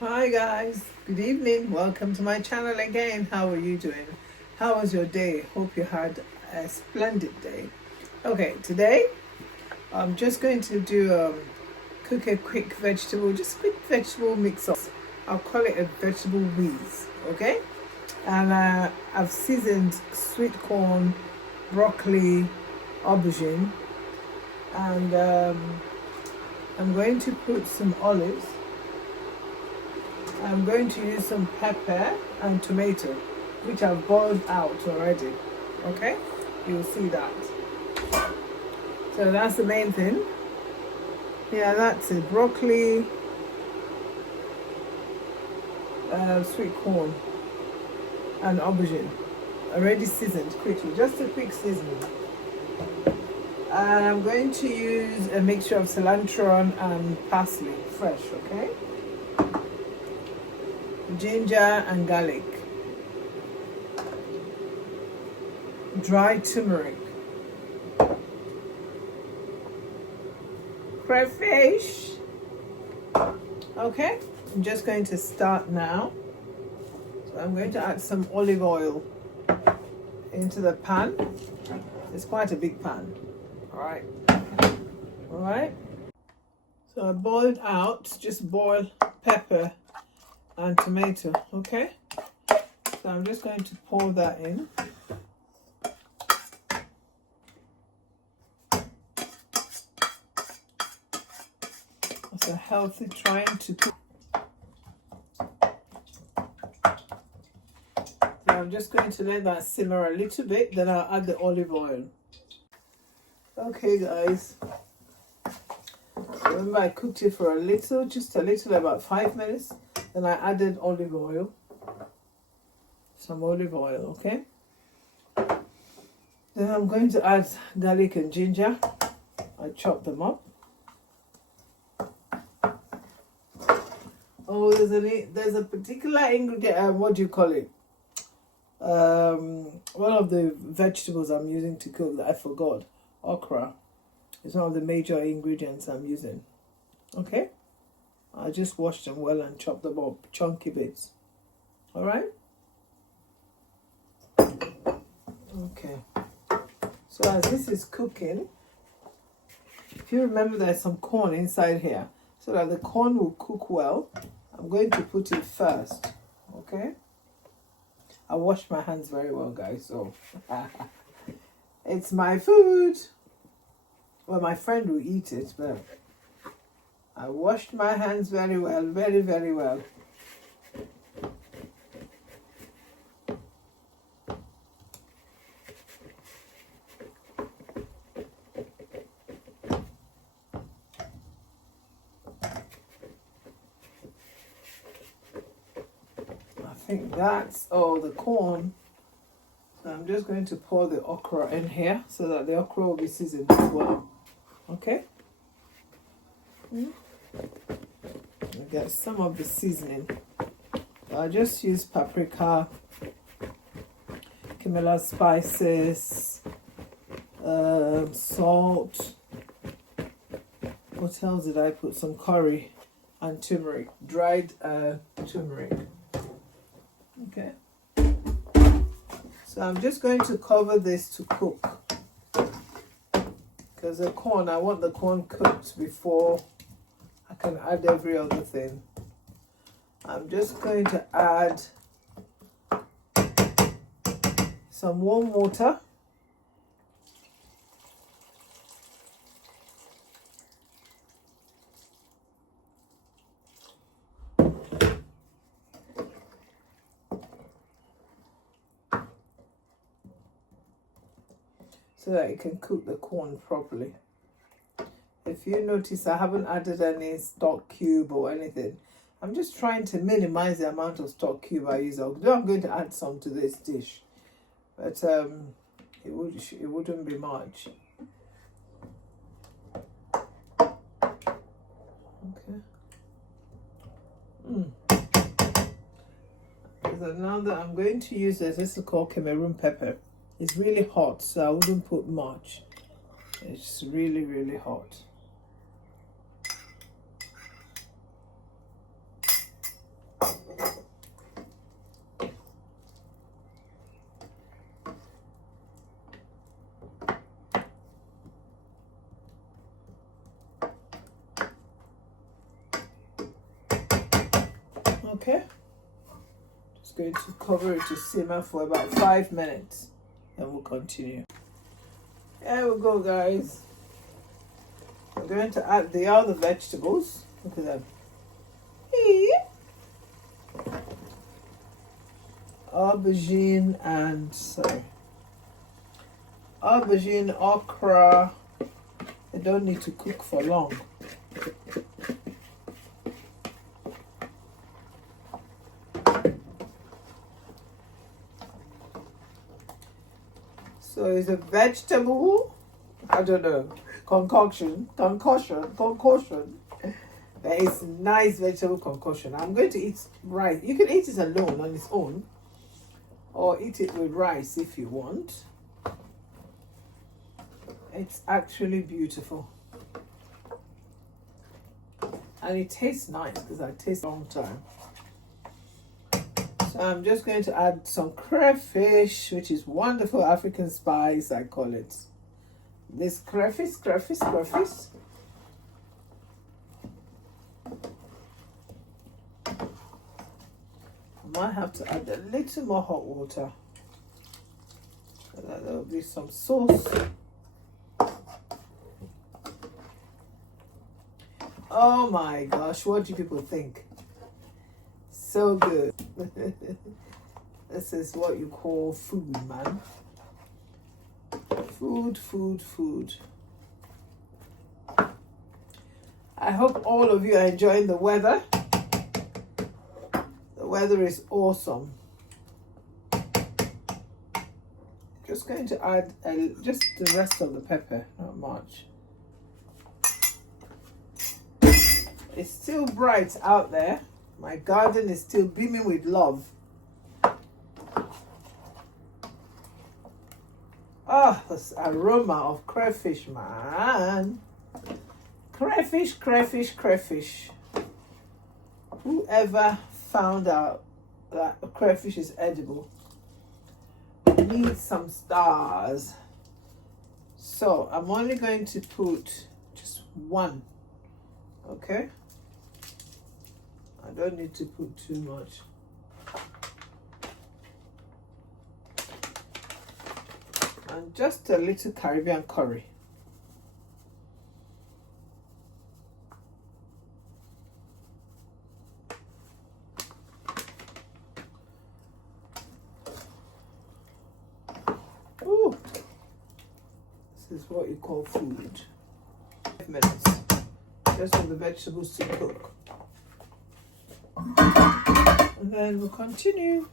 Hi guys, good evening. Welcome to my channel again. How are you doing? How was your day? Hope you had a splendid day. Okay, today I'm just going to cook a quick vegetable, just quick vegetable mix up. I'll call it a vegetable whiz, okay? And I've seasoned sweet corn, broccoli, aubergine, and I'm going to put some olives. I'm going to use some pepper and tomato, which I've boiled out already. Okay, you'll see that. So that's the main thing. Yeah, that's it. Broccoli, sweet corn, and aubergine, already seasoned quickly. Just a quick seasoning. And I'm going to use a mixture of cilantro and parsley, fresh. Okay. Ginger and garlic, dry turmeric, crayfish. Okay, I'm just going to start now. So I'm going to add some olive oil into the pan. It's quite a big pan. All right. So I boiled out, just boil pepper and tomato. Okay, so I'm just going to pour that in. It's a healthy trying to cook. So I'm just going to let that simmer a little bit, then I'll add the olive oil. Okay guys, remember I cooked it for just a little, about 5 minutes. Then I added olive oil, some olive oil, okay? Then I'm going to add garlic and ginger. I chop them up. Oh, there's a particular ingredient, what do you call it? One of the vegetables I'm using to cook that I forgot, okra. It's one of the major ingredients I'm using, okay? I just wash them well and chop them up, chunky bits. All right? Okay. So as this is cooking, if you remember there's some corn inside here. So that the corn will cook well, I'm going to put it first. Okay? I washed my hands very well, guys, so it's my food. Well, my friend will eat it, but I washed my hands very well, very, very well. I think that's all the corn. So I'm just going to pour the okra in here so that the okra will be seasoned as well. Okay? Get some of the seasoning. I'll just use paprika, Camilla spices, salt. What else did I put? Some curry and turmeric, dried turmeric. Okay. So I'm just going to cover this to cook. Because the corn, I want the corn cooked before I can add every other thing. I'm just going to add some warm water. So that you can cook the corn properly. If you notice, I haven't added any stock cube or anything. I'm just trying to minimize the amount of stock cube I use. Although I'm going to add some to this dish, but it wouldn't be much. Okay. There's another. I'm going to use this. This is called Cameroon pepper. It's really hot, so I wouldn't put much. It's really, really hot. Okay, just going to cover it to simmer for about 5 minutes, and we'll continue. There we go, guys. We're going to add the other vegetables. Look at them. Aubergine and aubergine, okra. They don't need to cook for long. So it's a vegetable, I don't know, concoction. It's nice vegetable concoction. I'm going to eat rice. You can eat it alone on its own, or eat it with rice if you want. It's actually beautiful. And it tastes nice because I taste a long time. So I'm just going to add some crayfish, which is wonderful African spice, I call it. This crayfish. I might have to add a little more hot water so that there will be some sauce. Oh my gosh, what do people think? So good. This is what you call food, man. Food. I hope all of you are enjoying the weather. The weather is awesome. Just going to add just the rest of the pepper, not much. It's still bright out there. My garden is still beaming with love. Ah, this aroma of crayfish, man. Crayfish. Whoever found out that a crayfish is edible needs some stars. So I'm only going to put just one, okay? I don't need to put too much. And just a little Caribbean curry. Ooh, this is what you call food. 5 minutes, just for the vegetables to cook. And then we'll continue.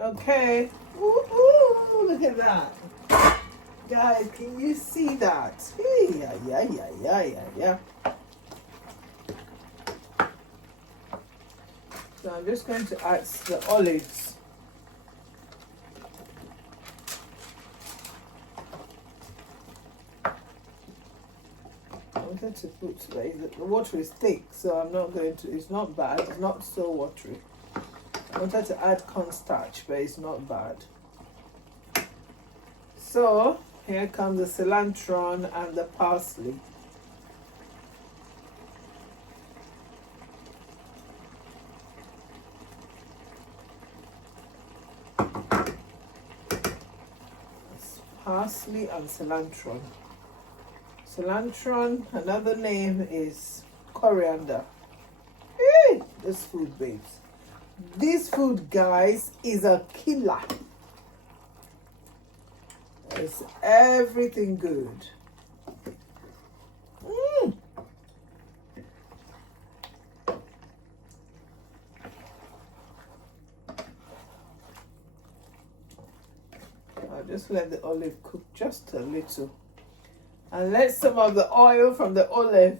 Okay. Ooh, look at that. Guys, can you see that? Yeah. So I'm just going to add the olives. I wanted to put, the water is thick, so I'm not going to, it's not bad, it's not so watery. I wanted to add cornstarch, but it's not bad. So here comes the cilantro and the parsley. It's parsley and cilantro. Cilantro, another name is coriander. Hey, this food, babes. This food, guys, is a killer. It's everything good. I'll just let the olive cook just a little. And let some of the oil from the olive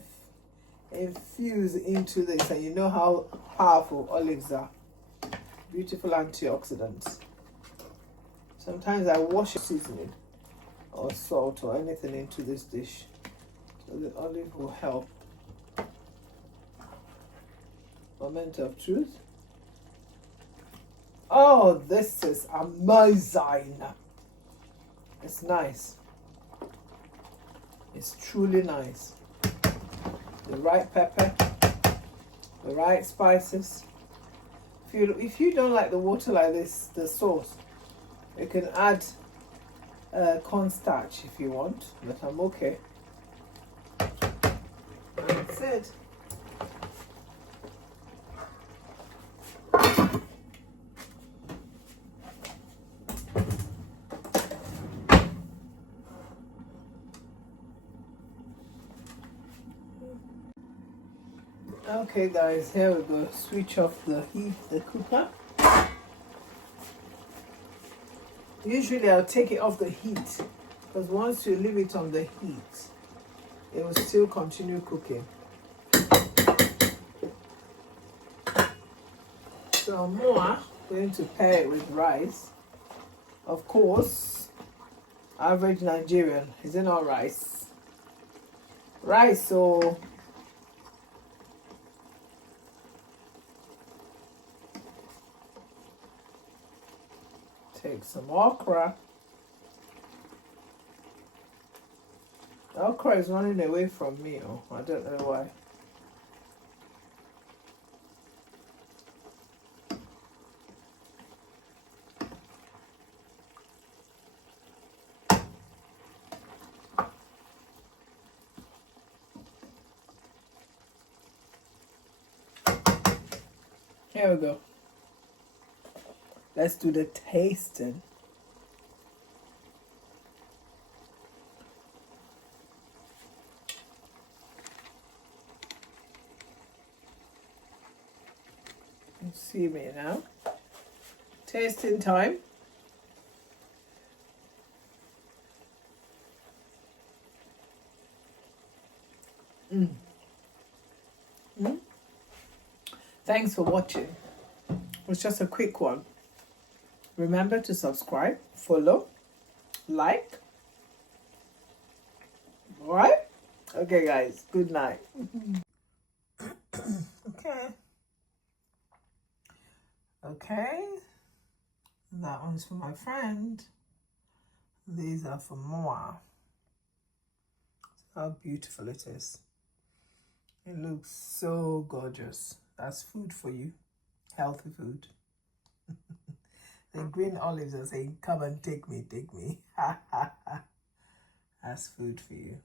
infuse into this. And you know how powerful olives are. Beautiful antioxidants. Sometimes I wash seasoning or salt or anything into this dish. So the olive will help. Moment of truth. Oh, this is amazing. It's nice. It's truly nice. The right pepper, the right spices. If you don't like the water like this, the sauce, you can add cornstarch if you want, but I'm okay. That's it. Okay guys, here we go. Switch off the heat, the cooker. Usually I'll take it off the heat because once you leave it on the heat, it will still continue cooking. So more going to pair it with rice. Of course, average Nigerian, is it not rice? Rice, so take some okra. Okra is running away from me. Oh, I don't know why. Here we go. Let's do the tasting. You see me now. Tasting time. Thanks for watching. It was just a quick one. Remember to subscribe, follow, like. Alright? Okay guys, good night. Okay. That one's for my friend. These are for Moa. How beautiful it is. It looks so gorgeous. That's food for you. Healthy food. The green olives are saying, come and take me, take me. That's food for you.